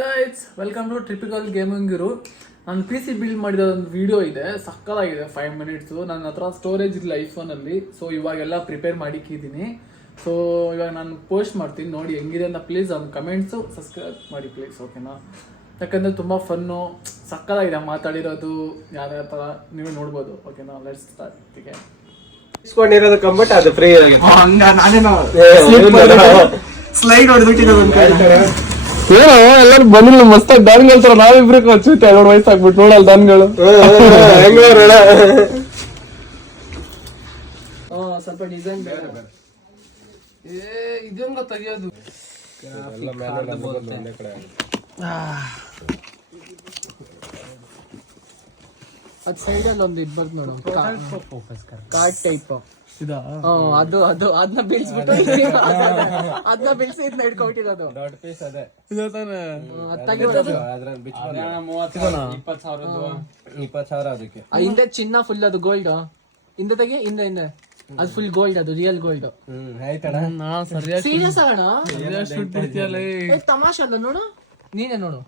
Guys welcome to ಟ್ರಿಪಿಕಲ್ gaming ಗುರು. ನಾನು PC build ಮಾಡಿದ ಒಂದು ವಿಡಿಯೋ ಇದೆ, ಸಕ್ಕತ್ತಾಗಿದೆ. 5 minutes. ನನ್ನ ಹತ್ರ ಸ್ಟೋರೇಜ್ ಇಲ್ಲ ಐಫೋನಲ್ಲಿ, ಸೊ ಇವಾಗೆಲ್ಲ ಪ್ರಿಪೇರ್ ಮಾಡಿಕ್ಕಿದ್ದೀನಿ. ಸೊ ಇವಾಗ ನಾನು ಪೋಸ್ಟ್ ಮಾಡ್ತೀನಿ, ನೋಡಿ ಹೆಂಗಿದೆ ಅಂತ ಪ್ಲೀಸ್ ಒಂದು ಕಮೆಂಟ್ಸು ಸಬ್ಸ್ಕ್ರೈಬ್ ಮಾಡಿ ಪ್ಲೀಸ್, ಓಕೆನಾ? ಯಾಕಂದರೆ ತುಂಬ ಫನ್ನು, ಸಕ್ಕತ್ತಾಗಿದೆ ಮಾತಾಡಿರೋದು, ಯಾವ್ಯಾವ ಥರ ನೀವೇ ನೋಡ್ಬೋದು, ಓಕೆನಾ? Let's start. ಇಸ್ಕೊಂಡಿರೋದು ಕಂಬಟ್ ಅದು ಫ್ರೀ ಆಗಿ ಹಂಗ ನಾನೇನೋ ಸ್ಲೈಡ್ ಹೊಡೆದ್ಬಿಟ್ಟಿರೋದು ಏನೋ ಎಲ್ಲರೂ ಬಂದಿಲ್ಲ ಮಸ್ತಾಗಿ ದಾನ್ಗಳು ತರ ನಾವಿಬ್ರು ಚೂತೆ 2 ವಯಸ್ಸಾಗ್ಬಿಟ್ಟು ನೋಡಲ್ಲ ದಾನ್ಗಳು ಸ್ವಲ್ಪ ಡಿಸೈನ್ ಇದಂಗ ತೆಗಿಯೋದು ಅದ್ ಸೈಡ್ ಅಲ್ಲಿ ಒಂದು ಇದ್ ಬರ್ತ ನೋಡು, ಕಾರ್ಡ್ ಟೈಪ್ ಅದು ಅದನ್ನ ಬೀಳ್ಸ್ಬಿಟ್ಟು ಅದನ್ನ ಬೀಳ್ಸಿ ಇದನ್ನ ಹಿಡ್ಕೊಬಿಟ್ಟಿರೋದು. ಹಿಂದೆ ಚಿನ್ನ ಫುಲ್, ಅದು ಗೋಲ್ಡ್. ಹಿಂದೆ ತೆಗಿ, ಹಿಂದೆ ಅದು ಫುಲ್ ಗೋಲ್ಡ್, ಅದು ರಿಯಲ್ ಗೋಲ್ಡ್. ಸೀರಿಯಸ್ ಆಗೋಣ, ತಮಾಷೆ ಅಲ್ಲ ನೋಡು, ನೀನೇ ನೋಡು.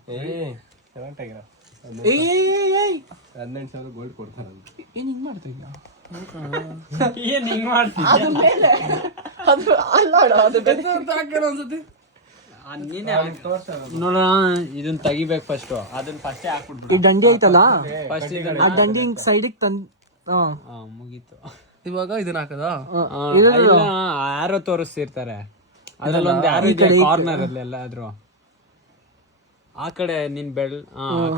18,000 ಗೋಲ್ಡ್ ಕೊಡ್ತಾರ. ಏನ್ ಹಿಂಗ್ ಮಾಡ್ತಾ ಇದ್ಯಾ? ನೋಡೋಣ, ಇದನ್ನ ತೆಗಿಬೇಕು ಫಸ್ಟ್. ಅದನ್ನ ಫಸ್ಟೇ ಹಾಕ್ಬಿಡ್ಬಿಡು. ಈ ದಂಡಿ ಐತಲ್ಲ, ಆ ದಂಡಿ ಸೈಡಿಗೆ ಮುಗೀತು. ಇವಾಗ ಇದನ್ನ ಹಾಕದ ಯಾರೋ ತೋರಿಸ್ತಿರ್ತಾರೆ, ಅದ್ರಲ್ಲಿ ಒಂದು ಯಾರು ಇದೆ ಕಾರ್ನರ್ ಅಲ್ಲಿ ಎಲ್ಲಾದ್ರೂ. ಆ ಕಡೆ ನಿನ್ ಆ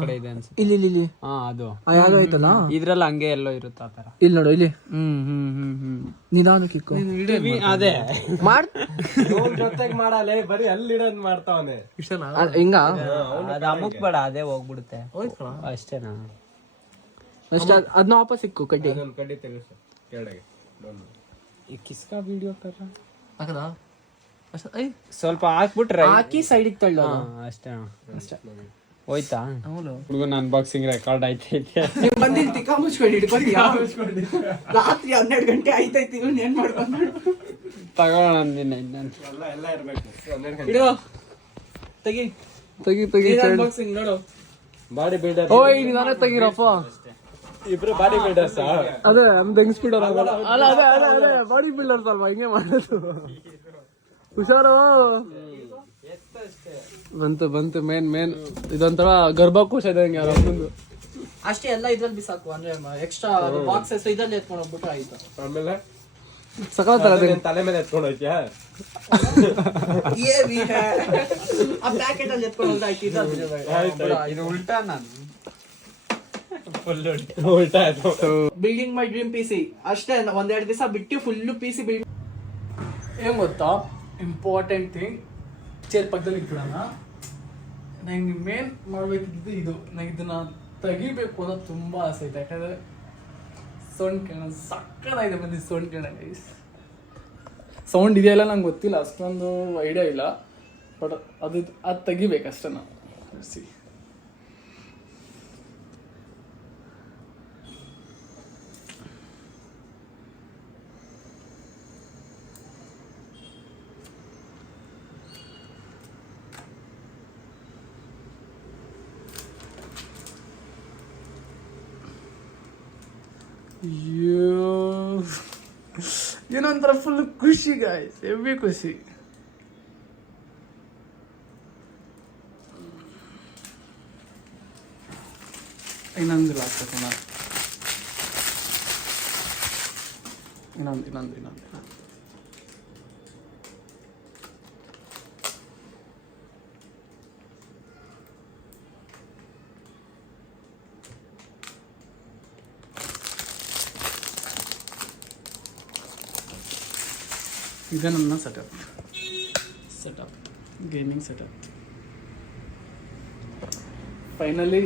ಕಡೆ ಇದೆ ಅನ್ಸುತ್ತೆ. ಇಲ್ಲಿ ಅದು ಯಾಗ ಐತಲ್ಲ, ಇದ್ರಲ್ಲಿ ಹಂಗೆ ಎಲ್ಲೋ ಇರುತ್ತೆ ಆತರ. ಇಲ್ಲಿ ನೋಡು, ಇಲ್ಲಿ ನಿಧಾನಕ್ಕೆ ಇಕ್ಕು. ಅದೇ ಜೊತೆಗೆ ಮಾಡಲ್ಲ, ಬರೀ ಅಲ್ಲಿಡೋದ್ ಮಾಡ್ತಾವನೆ. ಹಿಂಗ ಅದ್ ಅಮುಕ್ ಬೇಡ, ಅದೇ ಹೋಗ್ಬಿಡುತ್ತೆ ಅಷ್ಟೇನಾ? ಅಷ್ಟ ಅದನ್ನ ವಾಪಸ್ ಇಕ್ಕು ಕಡ್ಡಿ. ಕಡ್ಡಿ ತೆಗಿಸು ಕೆಳಗೆ. ಈ ಕಿಸ್ಕಾ ವಿಡಿಯೋ ಹಾಕದ ಸ್ವಲ್ಪ ಹಾಕ್ಬಿಟ್ರೆ ಹಾಕಿ ಸೈಡಿಗೆ ತಳ್ಳ ಅಷ್ಟೇ. ಹೋಯ್ತಾ ಹುಡುಗನ ಅನ್ಬಾಕ್ಸಿಂಗ್ ರೆಕಾರ್ಡ್ ಆಯ್ತೈತೆ. ಬಂದಿಲ್ ತಿಕ್ಕ ಮುಚ್ಕೊಂಡು ಹಿಡ್ಕೊಂಡ್ಯಾ? ರಾತ್ರಿ 12 ಗಂಟೆ ಆಯ್ತೈತಿ, ಏನ್ ಮಾಡ್ಕೊಂಡು ತಗೋಣ ಇನ್ನೊಂದು ಎಲ್ಲ ಇರ್ಬೇಕು. ಇಡು, ತೆಗಿ ಅನ್ಬಾಕ್ಸಿಂಗ್ ನೋಡು. Body builder. ಓಯ್ ನಾನೇ ತೆಗಿರಪ್ಪ. ಇಬ್ರು ಬಾಡಿ ಬಿಲ್ಡರ್ಸ್. ಅದೇ ನಮ್ದು ಹೆಂಗ್ ಸ್ಪೀಡರ್ ಆಗಲ್ಲ. ಅಲ್ಲ ಅದೇ ಬಾಡಿ ಬಿಲ್ಡರ್ಸ್ ಅಲ್ವಾ, ಹಿಂಗೆ ಮಾಡೋದು. ಹುಷಾರು. ಬಂತು ಮೇನ್ ಇದೊಂಥರ ಗರ್ಭಕೋಶ ಇದಂಗೆ ಅಷ್ಟೇ. ಎಲ್ಲ ಇದ್ರಲ್ಲಿ ಬಿಸಾಕು, ಅಂದ್ರೆ ಎಕ್ಸ್ಟ್ರಾ ಬಾಕ್ಸಸ್ ಇದ್ರಲ್ಲಿ ಎತ್ಕೊಂಡು ಹೋಗ್ಬಿಟ್ಟು ಆಯ್ತು. ಆಮೇಲೆ ಸಕಾಲ ತಲೆ ಮೇಲೆ ಎತ್ಕೊಂಡು ಹೋಯ್ತ್ಯಾ? ಆ ಪ್ಯಾಕೆಟ್ ಅಲ್ಲಿ ಎತ್ಕೊಂಡು ಹೋಗ್ತಾ ಇದು ಉಲ್ಟಾ. ನಾನು ಉಲ್ಟಾ ಆಯ್ತು. ಬಿಲ್ಡಿಂಗ್ ಮೈ ಡ್ರೀಮ್ PC ಅಷ್ಟೇ. 1-2 ದಿವಸ ಬಿಟ್ಟು ಫುಲ್ PC ಬಿಲ್ಡ್. ಏನ್ ಗೊತ್ತಾ, ಇಂಪಾರ್ಟೆಂಟ್ ಥಿಂಗ್, ಚೇರ್ ಪಕ್ಕದಲ್ಲಿ ಇಟ್ಬಿಡೋಣ. ನಂಗೆ ಮೇನ್ ಮಾಡ್ಬೇಕಿದ್ದು ಇದು, ನಂಗೆ ಇದನ್ನ ತೆಗಿಬೇಕು ಅನ್ನೋದು ತುಂಬಾ ಆಸೆ ಐತೆ. ಯಾಕಂದ್ರೆ ಸೌಂಡ್ ಕೇಳೋದು ಸಕ್ಕತ್ತಾಗಿದೆ. ಬಂದಿದ್ದು ಸೌಂಡ್ ಕೇಳೋಣ. ಸೌಂಡ್ ಇದೆಯಲ್ಲ ನಂಗೆ ಗೊತ್ತಿಲ್ಲ, ಅಷ್ಟೊಂದು ಐಡಿಯಾ ಇಲ್ಲ, ಬಟ್ ಅದು ತೆಗಿಬೇಕಷ್ಟೇ ನಾವು. ಸಿ ಏನೊಂಥರ ಫುಲ್ ಖುಷಿ ಗಾಯ್ಸ್, ಹೆವಿ ಖುಷಿ. ಇನ್ನೊಂದು ಹಾಕ್ಬೇಕಣ್ಣ, ಇನ್ನೊಂದು ಇದು ನನ್ನ ಸೆಟಪ್ ಗೇಮಿಂಗ್ ಸೆಟಪ್. ಫೈನಲಿ